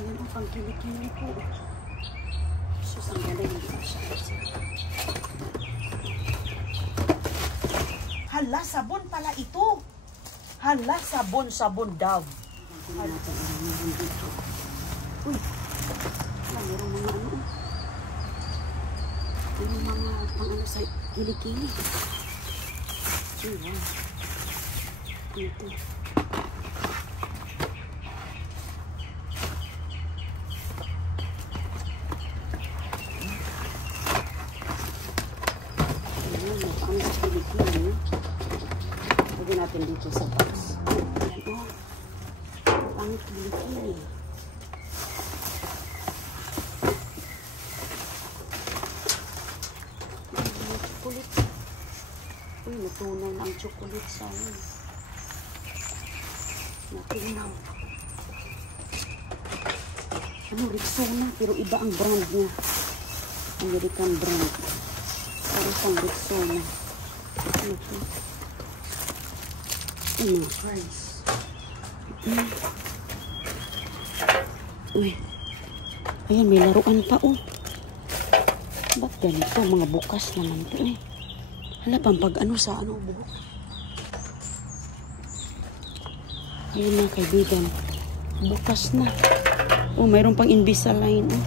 Ayan ang pangkilikili po. Sus, ang ganda yung siya. Hala, sabon pala ito. Hala, sabon daw. Hala, uy, mayroong mga ano. Yung mga pang-ano sa kilikili. Uy, wow. Ito. Lagyan natin dito sa box. Ayan o. Ang kilikili. Chocolate. Uy, natunaw na ang chocolate sa akin. Natunaw. Ano, Rexona. Pero iba ang brand niya. American brand. Para sa Rexona. Ano ito? Ano, price. Uy. Ayan, may laruan pa, oh. Ba't ganito? Mga bukas naman ito, eh. Hala, pampag ano sa ano, buhok. Ayan mga kaibigan. Bukas na. Oh, mayroon pang Invisalign, oh.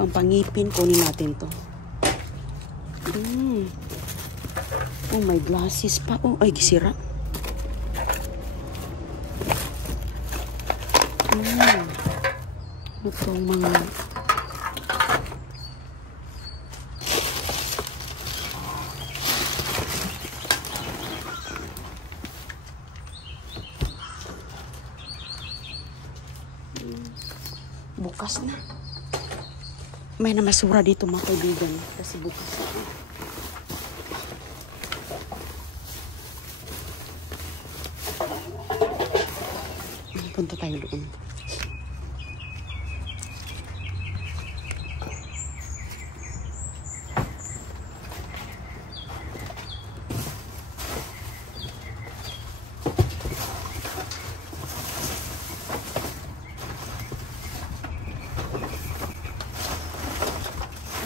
Pampangipin, kunin natin to. Oh, may glasses pa. Oh, ay, gisira. Ito mga... Bukas na. May namasura dito mga kaibigan. Kasi bukas na. Punta tayo doon.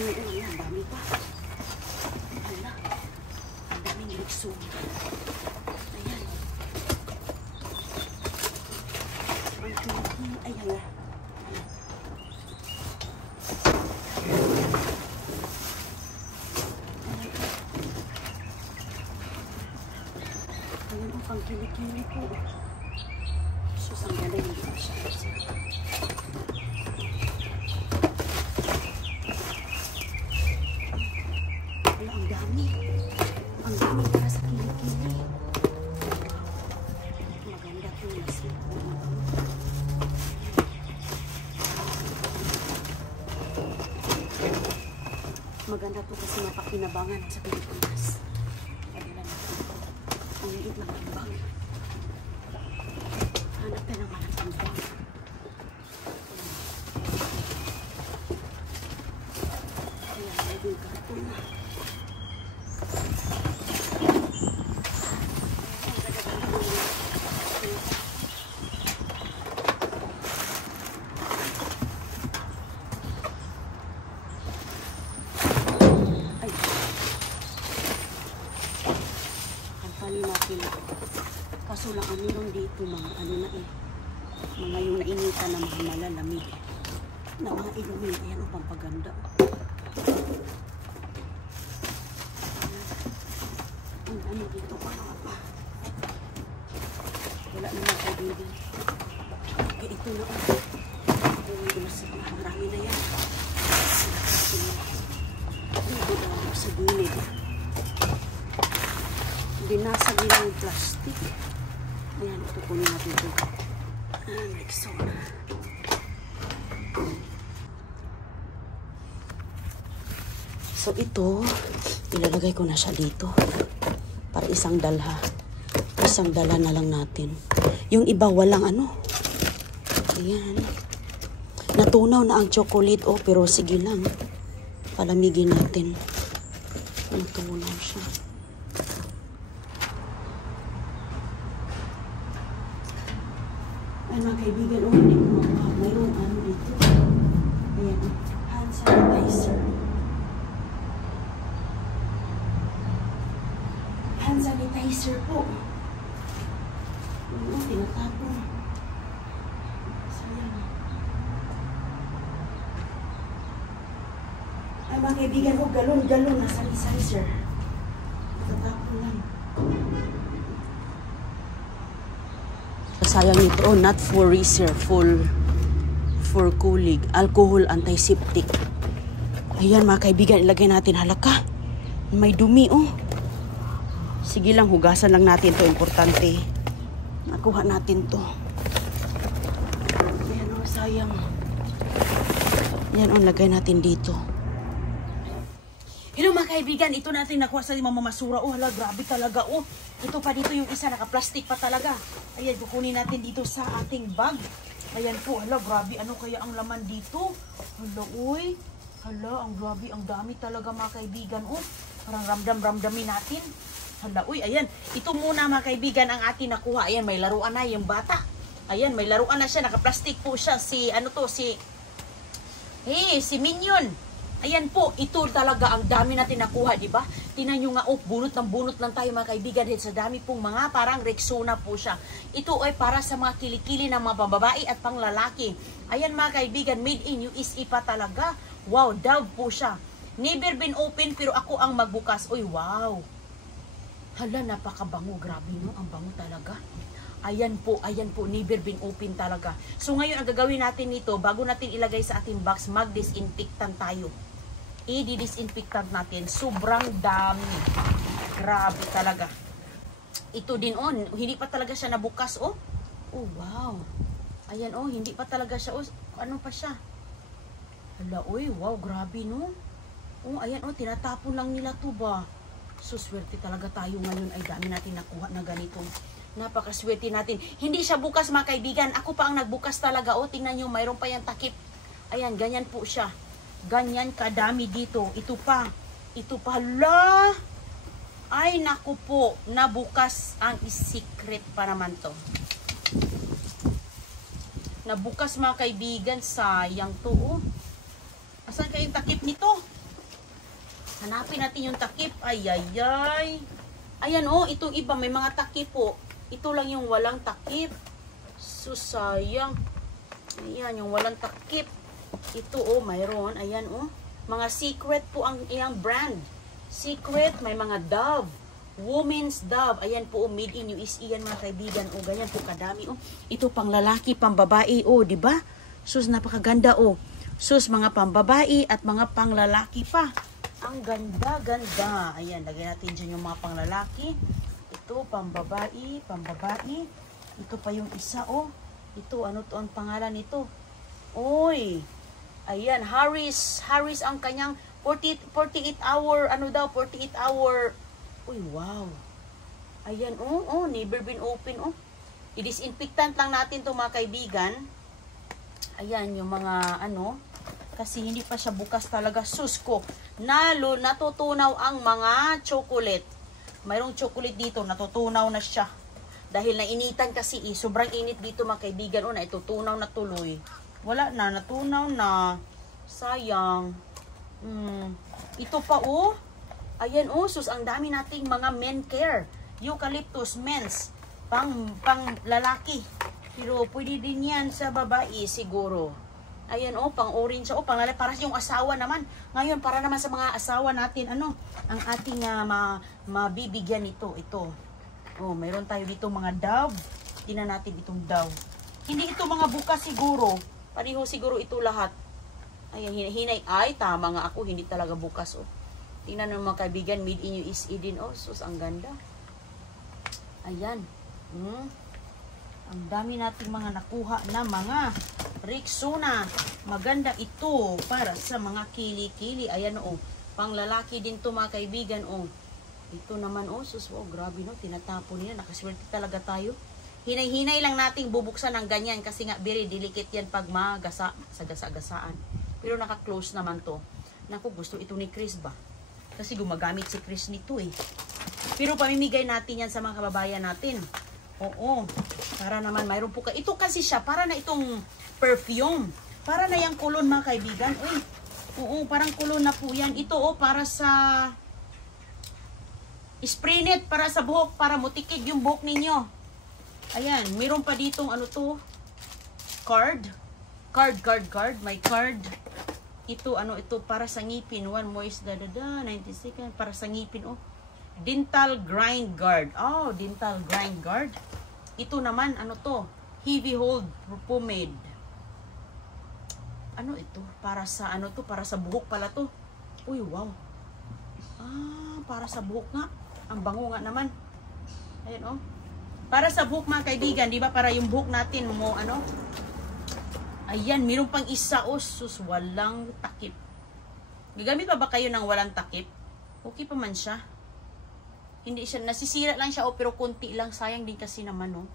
Ang dami pa. Hala. Ang daming Rexona. Ayan. Ang kilikili. Ay, hala. Ayan ang pangkilikili po. Sus, ang ganda yung siya. Ang dami. Ang dami para sa kilikili. Maganda po yung siya. Maganda po kasi mapakinabangan sa Pilipinas. Padala natin ito. Ang liit ng timbang. Hanap ka naman ang timbang. Ayan, may yung karton na. Kaso lang ang meron dito mga ano na eh. Mga yung nainitan na mga malalamig. Na mga inumin. Ayan ang pampaganda. Ang ano dito pa nga pa. Wala naman kaibigan. Okay, ito na oh. Marami na yan. Dito daw sa gilid. Binasag nila yung plastic. Ayan, ito kunin natin ito. Rexona. So ito, ilalagay ko na siya dito. Para isang dalha. Isang dala na lang natin. Yung iba walang ano. Ayan. Natunaw na ang chocolate. Oh, pero sige lang. Palamigin natin. Natunaw siya. Ay mga kaibigan, hindi ko freezer po. Oo, tinatapon. Sayang. Ay, mga kaibigan ko, galon-galon na sanitizer. Tinatapon lang. Sayang nito, oh, not for freezer, for cooling, alcohol, antiseptic. Ayan mga kaibigan, ilagay natin. Halaka, may dumi oh. Sige lang, hugasan lang natin to, importante. Nakuha natin to. Ayan oh, sayang. Ayan oh, lagay natin dito. Hello mga kaibigan, ito natin nakuha sa mamamasura. Oh hala, grabe talaga oh. Ito pa dito yung isa, naka-plastic pa talaga. Ayan, kukunin natin dito sa ating bag. Ayan po, hala, grabe, ano kaya ang laman dito? Hala, uy. Hala, ang grabe, ang dami talaga mga kaibigan. Oh, parang ramdam-ramdamin natin. Hala, uy, ayan. Ito muna mga kaibigan ang atin nakuha. Ayan, may laruan na yung bata. Ayan, may laruan na siya. Naka-plastic po siya. Si Minion. Ayan po, ito talaga ang dami natin nakuha, di ba? Tingnan nyo nga, oh, bunot lang tayo mga kaibigan. Sa dami pong mga parang Rexona po siya. Ito ay para sa mga kilikili ng mga pambabae at panglalaki. Ayan mga kaibigan, made in USA pa talaga. Wow, Dove po siya. Never been open pero ako ang magbukas. Uy, wow. Hala, napakabango. Grabe no, ang bango talaga. Ayan po, never been open talaga. So ngayon, ang gagawin natin nito, bago natin ilagay sa ating box, mag-disinfectant tayo. I-disinfectant natin. Sobrang dami. Grabe talaga. Ito din on, hindi pa talaga siya nabukas, oh. Oh, wow. Ayan, oh, hindi pa talaga siya, oh. Ano pa siya? Hala, uy, wow, grabe, no? Oh, ayan, oh, tinatapon lang nila to ba? So, swerte talaga tayo ngayon. Ay, dami natin nakuha na ganito. Napakaswerte natin. Hindi siya bukas, mga kaibigan. Ako pa ang nagbukas talaga. O, tingnan nyo, mayroon pa yung takip. Ayan, ganyan po siya. Ganyan kadami dito. Ito pa. Ito pa. Hala! Ay, naku po. Nabukas ang secret pa naman to. Nabukas, mga kaibigan. Sayang to, oh. Asan kayong takip nito? Hanapin natin yung takip. Ay, ay, ay. Ayan, oh, itong iba, may mga takip po. Ito lang yung walang takip. So, sayang. Ayan, yung walang takip. Ito, oh, mayroon. Ayan, oh. Mga secret po ang iyang brand. Secret, may mga Dove. Women's Dove. Ayan po, oh, made in USA yan, mga kaibigan. Oh, ganyan po, kadami, oh. Ito pang lalaki, pang babae, oh, di ba? Sus, napakaganda, oh. Sus, mga pambabae at mga panglalaki pa. Ang ganda-ganda. Ayan, lagyan natin dyan yung mga panglalaki. Ito, pambabae, pambabae. Ito pa yung isa, oh. Ito, ano to ang pangalan nito? Oy. Ayan, Harris. Harris ang kanyang 48 hour, ano daw, 48 hour. Uy, wow. Ayan, oh, oh, never been open, oh. I-disinfectant lang natin to mga kaibigan. Ayan, yung mga, ano, kasi hindi pa siya bukas talaga. Sus ko, natutunaw ang mga chocolate. Mayroong chocolate dito, natutunaw na siya. Dahil nainitan kasi, sobrang init dito mga kaibigan. O, naitutunaw na tuloy. Wala na, natunaw na. Sayang. Ito pa, oh. Ayan, oh, sus, ang dami nating mga men care. Eucalyptus, men's. Pang lalaki. Pero pwede din yan sa babae siguro. Ayan, oh, pang orange. Oh, pang lalaki. Para yung asawa naman. Ngayon, para naman sa mga asawa natin, ano, ang ating mabibigyan nito. Ito. Oh, mayroon tayo dito mga Dove. Tingnan natin itong Dove. Hindi ito mga bukas siguro. Pareho siguro ito lahat. Ayan, hinay. Ay, tama nga ako. Hindi talaga bukas, oh. Tingnan ng mga kaibigan. Made in USA din, oh. Sus, ang ganda. Ayan. Ang dami nating mga nakuha na mga Rexona. Maganda ito para sa mga kili-kili. Ayan, oh. Pang lalaki din to mga kaibigan, oh. Ito naman, oh. Sus, oh, grabe, no. Tinatapon nila. Nakaswerte talaga tayo. Hinay-hinay lang nating bubuksan ng ganyan kasi nga very delicate yan pag magasa sa gasa-gasaan. Pero naka-close naman to. Naku, gusto ito ni Chris ba? Kasi gumagamit si Chris nito eh. Pero pamimigay natin yan sa mga kababayan natin. Oo. Para naman mayroon po ka. Ito kasi siya, para na itong perfume. Para na yung kulon mga kaibigan. Uy. Oo, parang kulon na po yan. Ito oh, para sa Spray net para sa buhok, para mutikid yung buhok ninyo. Ayan, meron pa ditong ano to, card. May card. Ito, ano ito, para sa ngipin. One moist, 90 seconds, para sa ngipin, oh. Dental grind guard. Oh, dental grind guard. Ito naman, ano to, heavy hold pomade. Ano ito? Para sa, ano to, para sa buhok pala to. Uy, wow. Ah, para sa buhok nga. Ang bango nga naman. Ayan, oh. Para sa buhok, mga kaibigan, di ba? Para yung buhok natin mo, ano? Ayan, meron pang isa, oh, sus, walang takip. Gagamit pa ba kayo ng walang takip? Okay pa man siya. Hindi siya, nasisira lang siya, oh, pero konti lang. Sayang din kasi naman, oh.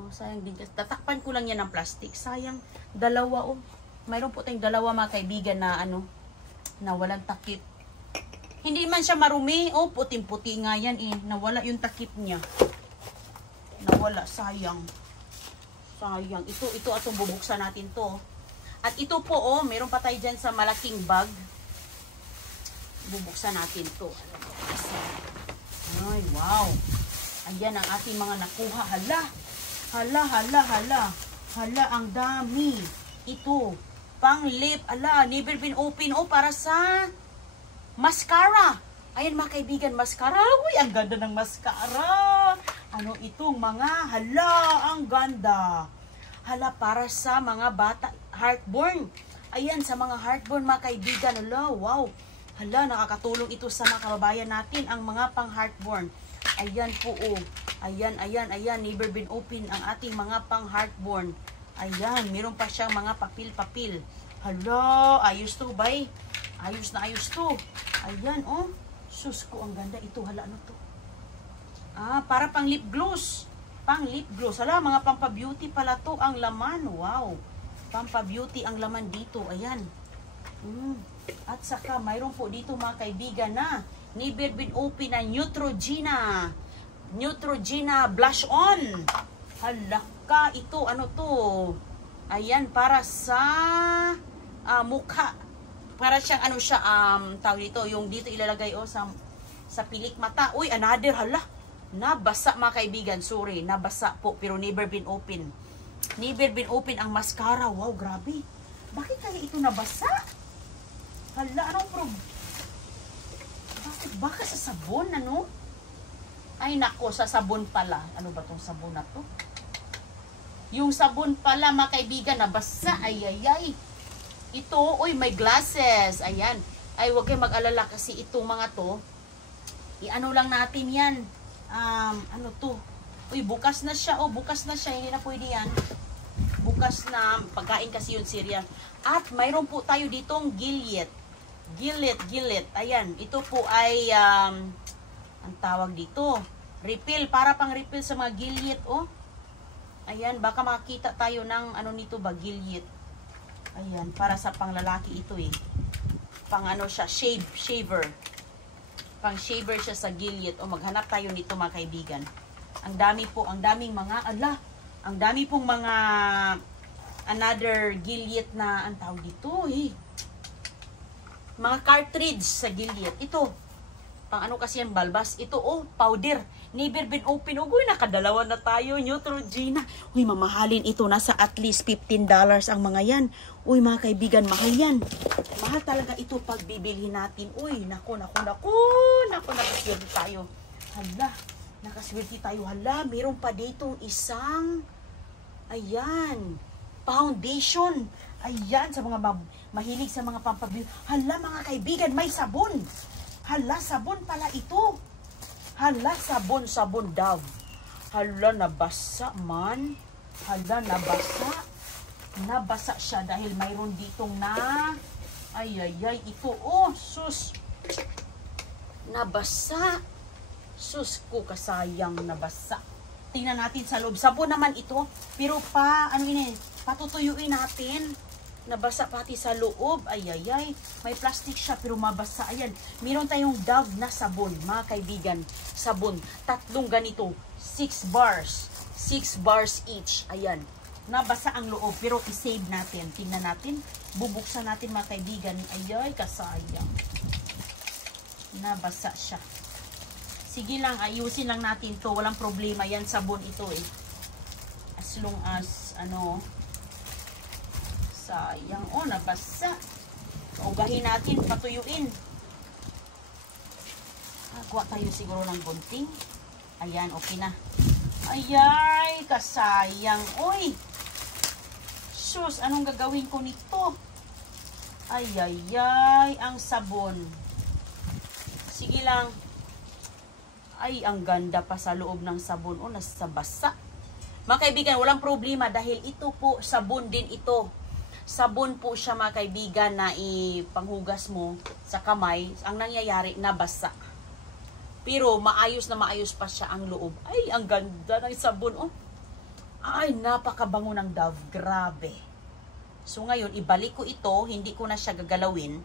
Oh, sayang din kasi. Tatakpan ko lang yan ng plastic. Sayang, dalawa, oh. Mayroon po tayong dalawa, mga kaibigan, na, ano, na walang takip. Hindi man siya marumi. Oh, puting-puti nga yan, eh. Nawala yung takip niya. Nawala, sayang. Sayang. Ito atong bubuksan natin to. At ito po, oh, meron pa tayo dyan sa malaking bag. Bubuksan natin to. Ay, wow. Ayan ang ating mga nakuha. Hala. Hala, ang dami. Ito, pang lip. Ala, never been open. Oh, para sa mascara. Ayan, mga kaibigan, mascara. Uy, ang ganda ng mascara. Ano itong mga, hala, ang ganda. Hala, para sa mga bata, heartburn. Ayan, sa mga heartburn, mga kaibigan. Hala, wow. Hala, nakakatulong ito sa mga kababayan natin, ang mga pang heartburn. Ayan po, oh. Ayan, never been open ang ating mga pang heartburn. Ayan, meron pa siyang mga papil-papil. Hala, ayos to, bay. Ayos na ayos to. Ayan, oh. Sus ko, ang ganda ito. Hala, ano to? Ah, para pang lip gloss. Pang lip gloss. Hala, mga pampa-beauty pala to ang laman. Wow. Pampa-beauty ang laman dito. Ayan. At saka, mayroon po dito, mga kaibigan, na never been open na Neutrogena. Neutrogena Blush On. Hala ka, ito, ano to? Ayan, para sa mukha. Para siyang, ano siya, tawag dito, yung dito ilalagay, oh, sa pilik mata. Uy, another, hala. Nabasa, mga kaibigan, sorry, nabasa po, pero never been open. Never been open ang mascara. Wow, grabe. Bakit kaya ito nabasa? Hala, anong problem? Bakit? Baka sa sabon, ano? Ay, nako, sa sabon pala. Ano ba tong sabon na to? Yung sabon pala, mga kaibigan, nabasa. Ay. Ito, uy, may glasses. Ayan. Ay, huwag kayo mag-alala kasi itong mga to, i-ano lang natin yan. Ano to? Uy, bukas na siya. Oh, bukas na siya. Hindi na pwede yan. Bukas na. Pagkain kasi yun, cereal. At mayroon po tayo ditong Gillette. Gillette. Ayan. Ito po ay, ang tawag dito, refill. Para pang refill sa mga Gillette, oh. Ayan. Baka makita tayo ng, ano nito ba, Gillette. Ayan. Para sa panglalaki ito, eh. Pang ano siya, shaver. Pang shaver siya sa Gillette. O, maghanap tayo nito, mga kaibigan. Ang daming mga, ang dami pong mga another Gillette na, ang tawag dito, eh. Mga cartridge sa Gillette. Ito, pang ano kasi yan, balbas. Ito, oh, powder. Never been open. Uy, nakadalawa na tayo. Neutrogena. Uy, mamahalin ito. Nasa at least $15 ang mga yan. Uy, mga kaibigan, mahal yan. Mahal talaga ito pag bibilhin natin. Uy, nako, nakaswerte tayo. Hala, nakaswerte tayo. Hala, meron pa ditong isang, ayan, foundation. Ayan, sa mga mahilig sa mga pampabeauty. Hala, mga kaibigan, may sabon. Hala, sabon pala ito. Hala, sabon Dove. Hala, nabasa man. Hala, nabasa. Nabasa siya dahil mayroon ditong na, ay, ito, oh, sus. Nabasa. Sus ko, kasayang nabasa. Tingnan natin sa loob. Sabon naman ito, pero patutuyuin natin. Nabasa pati sa loob. Ay. May plastic siya pero mabasa. Ayan. Meron tayong Dove na sabon, mga kaibigan. Sabon. 3 ganito. 6 bars. 6 bars each. Ayan. Nabasa ang loob pero i-save natin. Tingnan natin. Bubuksan natin, mga kaibigan. Ay, kasayang. Nabasa siya. Sige lang, ayusin lang natin to. Walang problema yan, sabon ito eh. As long as, ano, sayang. Oh, nabasa. Ugahin natin, patuyuin. Kuha tayo siguro ng gunting. Ayan, okay na. Ayay, kasayang. Uy! Sus, anong gagawin ko nito? Ayayay, ang sabon. Sige lang. Ay, ang ganda pa sa loob ng sabon. O, nasa basa. Mga kaibigan, walang problema dahil ito po, sabon din ito. Sabon po siya, mga kaibigan, na ipanghugas mo sa kamay. Ang nangyayari, nabasa. Pero maayos na maayos pa siya ang loob. Ay, ang ganda ng sabon. Oh. Ay, napakabango ng Dove. Grabe. So ngayon, ibalik ko ito. Hindi ko na siya gagalawin.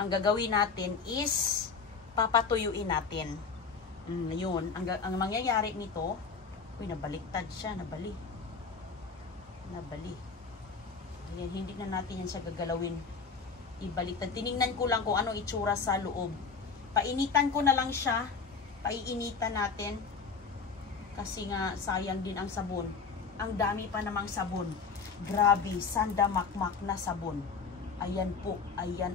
Ang gagawin natin is papatuyuin natin. Yun. Ang mangyayari nito, uy, nabaliktad siya. Nabali. Ayan, hindi na natin yan siya gagalawin. Ibaliktad. Tiningnan ko lang kung ano itsura sa loob. Painitan ko na lang siya. Paiinitan natin kasi nga sayang din ang sabon. Ang dami pa namang sabon. Grabe, sandamakmak na sabon. Ayan po, ayan.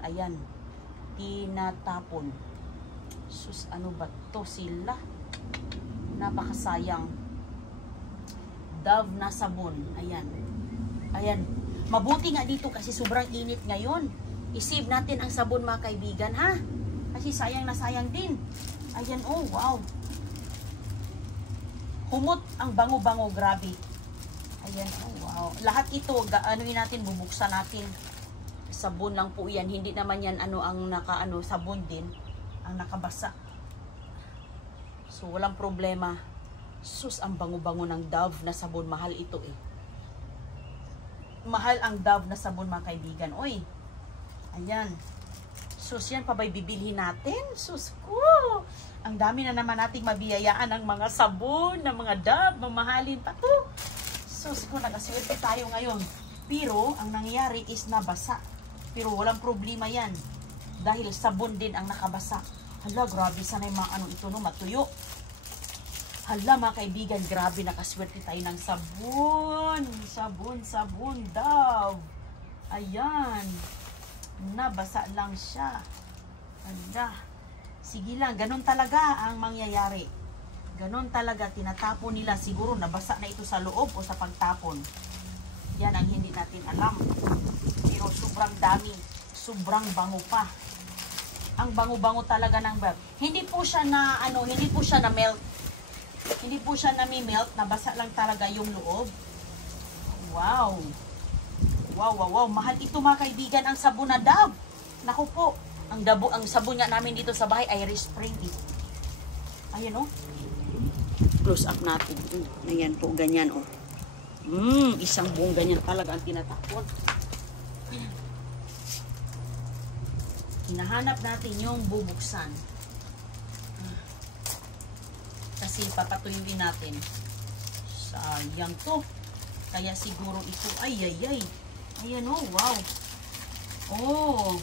Tinatapon. Sus, ano ba to sila? Napakasayang. Dove na sabon. Ayan. Mabuti nga dito kasi sobrang init ngayon. I-save natin ang sabon, mga kaibigan, ha? Kasi sayang na sayang din. Ayan, oh, wow. Humot ang bango-bango, grabe. Ayan, oh, wow. Lahat ito, anuin natin, bubuksan natin. Sabon lang po yan. Hindi naman yan, sabon din. Ang nakabasa. So, walang problema. Sus, ang bango-bango ng Dove na sabon. Mahal ito eh. Mahal ang Dove na sabon, mga kaibigan. Oy, ayan. Sus, yan pa ba'y bibilhin natin? Sus ko! Ang dami na naman nating mabiyayaan ng mga sabon, ng mga Dove, mamahalin pa to. Sus ko, nagaswerte tayo ngayon. Pero, ang nangyayari is nabasa. Pero walang problema yan. Dahil sabon din ang nakabasa. Hala, grabe, sanay ito, no, matuyo. Hala, mga kaibigan, grabe, nakaswerte tayo ng sabon. Sabon, Dove. Ayan. Nabasa lang siya. Hala. Sige lang, ganun talaga ang mangyayari. Ganun talaga, tinatapon nila. Siguro nabasa na ito sa loob o sa pagtapon. Yan ang hindi natin alam. Pero sobrang dami. Sobrang bango pa. Ang bango-bango talaga ng Dove. Hindi po siya na, hindi po siya na melt. Hindi po siya na melt. Nabasa lang talaga yung loob. Wow. Wow. Mahal ito, mga kaibigan, ang sabon na Dove. Naku po. Ang sabon nga namin dito sa bahay, Irish Spring. Ayan, oh. Close up natin. Ayan po, ganyan, oh. Isang buong ganyan talaga ang tinatapon. Hinahanap natin yung bubuksan. Kasi papatuyuin natin. Sayang to. Kaya siguro ito, ay. Ayan, oh, wow. Oh.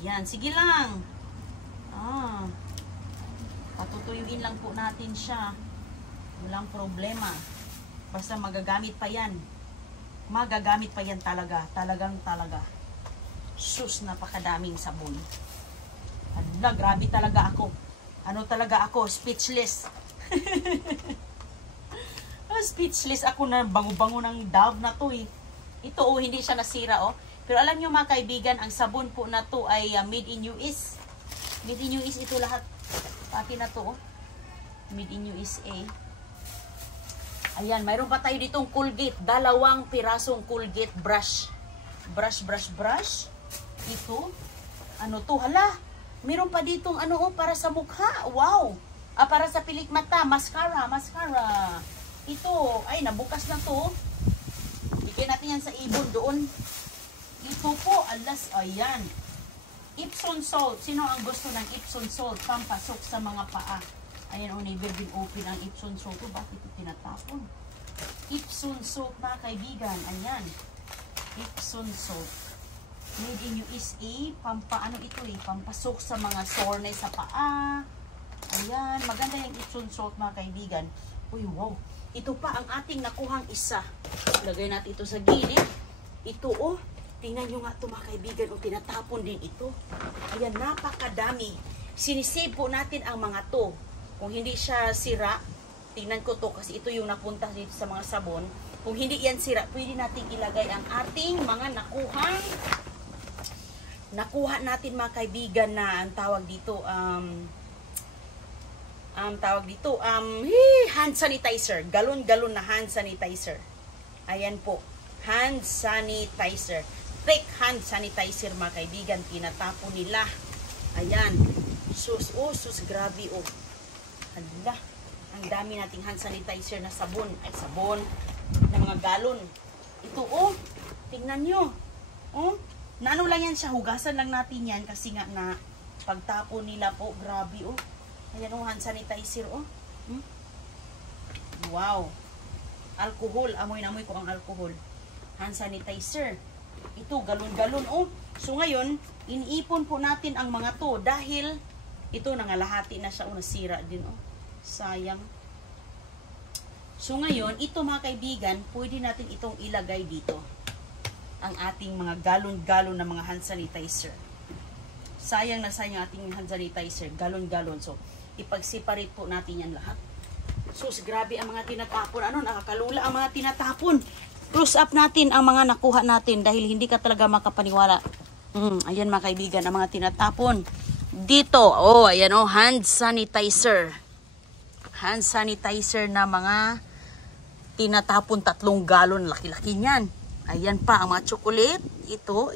Ayan, sige lang. Patutuyuin lang po natin siya. Walang problema. Basta magagamit pa yan. Magagamit pa yan talaga. Talaga. Sus, napakadaming sabon. Hala, grabe talaga ako. Speechless. Speechless ako na bango-bango ng Dove na to eh. Ito, oh, hindi siya nasira, oh. Pero alam nyo, mga kaibigan, ang sabon po na to ay made in US. Made in US ito lahat. Pati na to, oh. Made in USA. Ayan, mayroon pa tayo ditong Colgate. 2 pirasong Colgate brush. Brush. Ito. Ano to? Hala, meron pa ditong para sa mukha. Wow. Para sa pilik mata. Mascara. Ito. Ay, nabukas na to. Bigyan natin yan sa ibon doon. Ito po, ayan. Epsom salt. Sino ang gusto ng Epsom salt? Pampasok sa mga paa. Ayan, never been open ang Epsom salt. Bakit ito tinatapon? Epsom salt, mga kaibigan. Ayan. Epsom salt. Made in USA. Pampasok sa mga soreness sa paa. Ayan, maganda yung Epsom salt mga kaibigan. Uy, wow. Ito pa ang ating nakuhang isa. Lagay natin ito sa gilid. Ito, oh. Tingnan nyo nga ito mga kaibigan. O, tinatapon din ito. Ayan, napakadami. Sinisave po natin ang mga to. Kung hindi siya sira, tingnan ko to kasi ito yung napunta dito sa mga sabon. Kung hindi yan sira, pwede natin ilagay ang ating mga nakuha natin mga kaibigan na ang tawag dito, hand sanitizer. Galon-galon na hand sanitizer. Ayan po. Hand sanitizer. Fake hand sanitizer mga kaibigan. Tinatapo nila. Ayan. Sus, grabe oh. Hala. Ang dami nating hand sanitizer na sabon. Ay, sabon. Na mga galon. Ito oh. Tingnan nyo. Oh. Naano lang yan siya. Hugasan lang natin yan. Kasi nga na pagtapo nila po. Grabe oh. Ayan oh, hand sanitizer oh. Wow. Alcohol. Amoy na amoy ko ang alcohol. Hand sanitizer. Ito, galon-galon oh. So ngayon, iniipon po natin ang mga to dahil ito nangalahati na siya o nasira din oh. Sayang. So ngayon, ito mga kaibigan, pwede natin itong ilagay dito. Ang ating mga galon-galon na mga hand sanitizer. Sayang na sayang ating hand sanitizer, galon-galon. So, ipag-separate po natin yan lahat. So, grabe ang mga tinatapon. Ano, nakakalula ang mga tinatapon. Close up natin ang mga nakuha natin dahil hindi ka talaga makapaniwala. Ayan mga kaibigan, ang mga tinatapon. Dito, oh, ayan oh, hand sanitizer. Hand sanitizer na mga tinatapon 3 galon. Laki-laki niyan. Ayan pa ang mga chocolate. Ito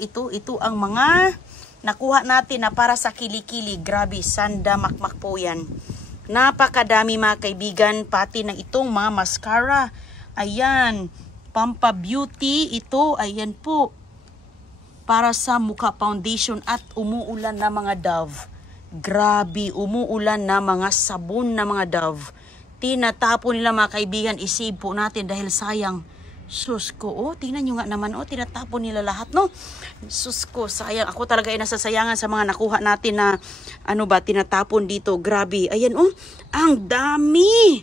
ang mga nakuha natin na para sa kilikili. Grabe, sanda makmak po yan. Napakadami mga kaibigan, pati na itong mga mascara. Ayan, Pampa Beauty. Ito, ayan po. Para sa mukha foundation at umuulan na mga Dove. Grabe, umuulan na mga sabon na mga Dove. Tinatapon nila mga kaibigan, isave po natin dahil sayang. Sus ko, oh, tingnan nyo nga naman, oh, tinatapon nila lahat, no? Sus ko, sayang. Ako talaga ay nasasayangan sa mga nakuha natin na, tinatapon dito. Grabe, ayan, oh, ang dami.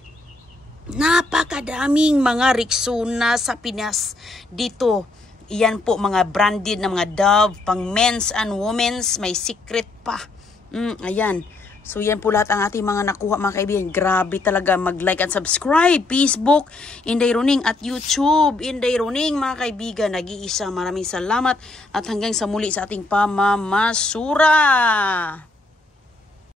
Napakadaming mga Rexona sa Pinas dito. Iyan po, mga branded na mga Dove, pang men's and women's, may secret pa. Ayan. So yan po lahat ang ating mga nakuha mga kaibigan. Grabe talaga, mag-like and subscribe. Facebook, Inday Runing at YouTube, Inday Runing mga kaibigan. Nag-iisa, maraming salamat at hanggang sa muli sa ating pamamasura.